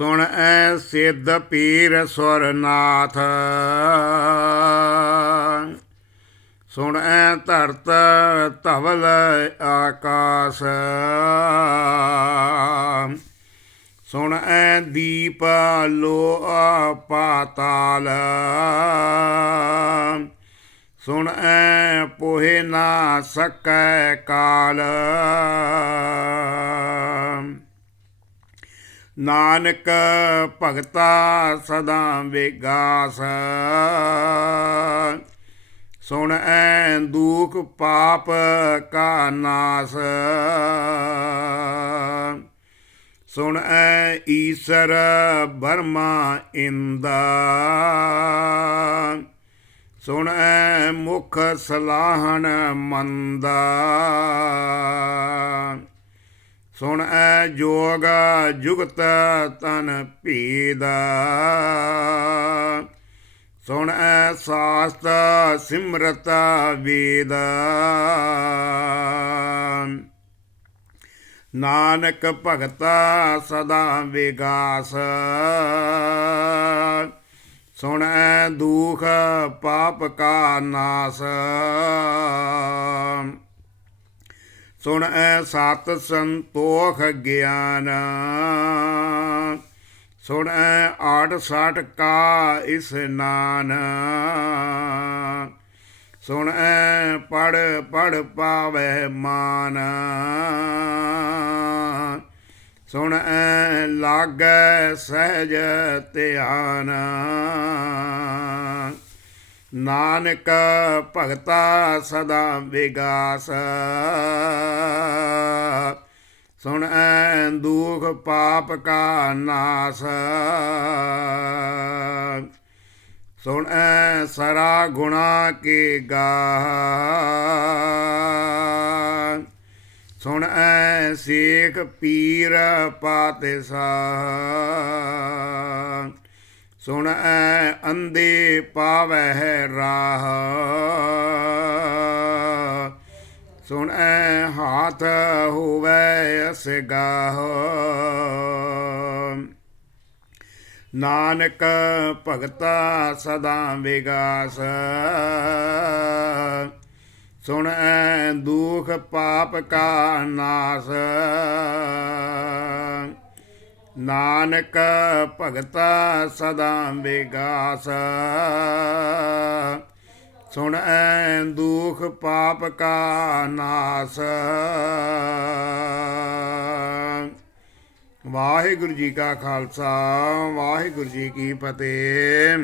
ਸੁਣ ਐ ਸਿੱਧ ਪੀਰ ਸੁਰਨਾਥ। ਸੁਣ ਐ ਧਰਤ ਧਵਲ ਆਕਾਸ। ਸੁਣ ਐ ਦੀਪ ਲੋ ਪਾਤਾਲ। ਸੁਣ ਐ ਪੋਹੇ ਨਾ ਸਕੈ ਕਾਲ। ਨਾਨਕ ਭਗਤਾ ਸਦਾ ਵਿਗਾਸ। ਸੁਣ ਐ ਦੁਖ ਪਾਪ ਕਾ ਨਾਸ। ਸੁਣ ਐ ਈਸ਼ਰ ਬਰਮਾ ਇੰਦਾ। ਸੁਣ ਐ ਮੁਖ ਸਲਾਹਣ ਮੰਦਾ। ਸੁਣ ਐ ਜੋਗ ਜੁਗਤ ਤਨ ਭੀਦਾ। ਸੁਣ ਐ ਸਾਸਤ ਸਿਮਰਤ ਵੇਦ। ਨਾਨਕ ਭਗਤਾ ਸਦਾ ਵਿਗਾਸ। ਸੁਣ ਐ ਦੁਖ ਪਾਪ ਕਾ ਨਾਸ। ਸੁਣ ਐ ਸਤ ਸੰਤੋਖ ਗਿਆਨ। ਸੁਣ ਐ ਆਠ ਕਾ ਇਸਨਾਨ ਸੁਣ ਐ ਪੜ ਪੜ ਪਾਵੇ ਮਾਨ। ਸੁਣ ਐ ਲਾਗੈ ਸਹਿਜ ਧਿਆਨ। ਨਾਨਕ ਭਗਤਾ ਸਦਾ ਵਿਗਾਸ। ਸੁਣ ਐ ਦੁਖ ਪਾਪ ਕਾ ਨਾਸ। ਸੁਣ ਐ ਸਰਾ ਗੁਣਾ ਕੇ ਗਾ। ਸੁਣ ਐ ਸੇਖ ਪੀਰ ਪਾਤੇ ਸਾਹ ਸੁਣ ਐ ਅੰਦੇ ਪਾਵਹਿ ਰਾਹ। ਸੁਣ ਐ ਹਾਥ ਹੋਵੇ ਅਸਗਾਹ। ਨਾਨਕ ਭਗਤਾ ਸਦਾ ਵਿਗਾਸ। ਸੁਣ ਐ ਦੁਖ ਪਾਪ ਕਾ ਨਾਸ। ਨਾਨਕ ਭਗਤਾ ਸਦਾ ਵਿਗਾਸ। ਸੁਣ ਐ ਦੁਖ ਪਾਪ ਕਾ ਨਾਸ। ਵਾਹਿਗੁਰੂ ਜੀ ਕਾ ਖਾਲਸਾ, ਵਾਹਿਗੁਰੂ ਜੀ ਕੀ ਫਤਿਹ।